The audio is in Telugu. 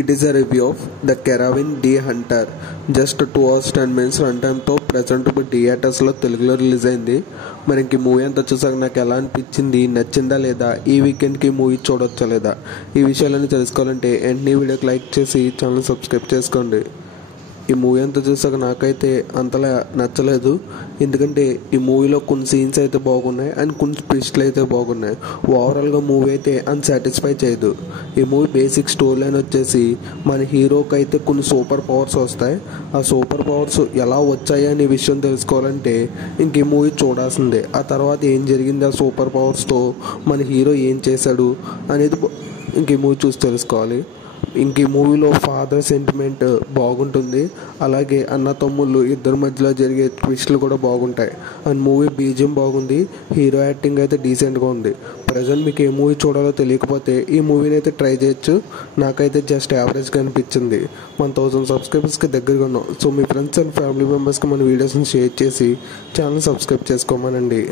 It is a review of The Caravan D Hunter. Just 2 hours 10 minutes run టైమ్తో ప్రజెంట్ ఇప్పుడు థియేటర్స్లో తెలుగులో రిలీజ్ అయింది. మరి ఇంక మూవీ అంతా చూసాక నాకు ఎలా అనిపించింది, నచ్చిందా లేదా, ఈ వీకెండ్కి మూవీ చూడొచ్చా లేదా, ఈ విషయాలన్నీ తెలుసుకోవాలంటే వెంటనే వీడియోకి లైక్ చేసి ఛానల్ సబ్స్క్రైబ్ చేసుకోండి. ఈ మూవీ అంతా చూసాక నాకైతే అంతలా నచ్చలేదు. ఎందుకంటే ఈ మూవీలో కొన్ని సీన్స్ అయితే బాగున్నాయి అండ్ కొన్ని ట్విస్ట్లు అయితే బాగున్నాయి. ఓవరాల్గా మూవీ అయితే అన్సాటిస్ఫై చేయదు. ఈ మూవీ బేసిక్ స్టోరీ లైన్ వచ్చేసి మన హీరోకి అయితే కొన్ని సూపర్ పవర్స్ వస్తాయి. ఆ సూపర్ పవర్స్ ఎలా వచ్చాయి అనే విషయం తెలుసుకోవాలంటే ఇంక ఈ మూవీ చూడాల్సిందే. ఆ తర్వాత ఏం జరిగింది ఆ సూపర్ పవర్స్తో, మన హీరో ఏం చేశాడు అనేది ఇంక ఈ మూవీ చూసి తెలుసుకోవాలి. ఇంక ఈ మూవీలో ఫాదర్ సెంటిమెంట్ బాగుంటుంది. అలాగే అన్న తమ్ముళ్ళు ఇద్దరి మధ్యలో జరిగే ట్విస్ట్లు కూడా బాగుంటాయి. అండ్ మూవీ బీజియం బాగుంది. హీరో యాక్టింగ్ అయితే డీసెంట్గా ఉంది. ప్రజెంట్ మీకు ఏ మూవీ చూడాలో తెలియకపోతే ఈ మూవీని అయితే ట్రై చేయొచ్చు. నాకైతే జస్ట్ యావరేజ్గా అనిపించింది. 1000 సబ్స్క్రైబర్స్కి దగ్గరగా ఉన్నాం. So me friends and family మెంబర్స్కి మన వీడియోస్ని షేర్ చేసి ఛానల్ సబ్స్క్రైబ్ చేసుకోమనండి.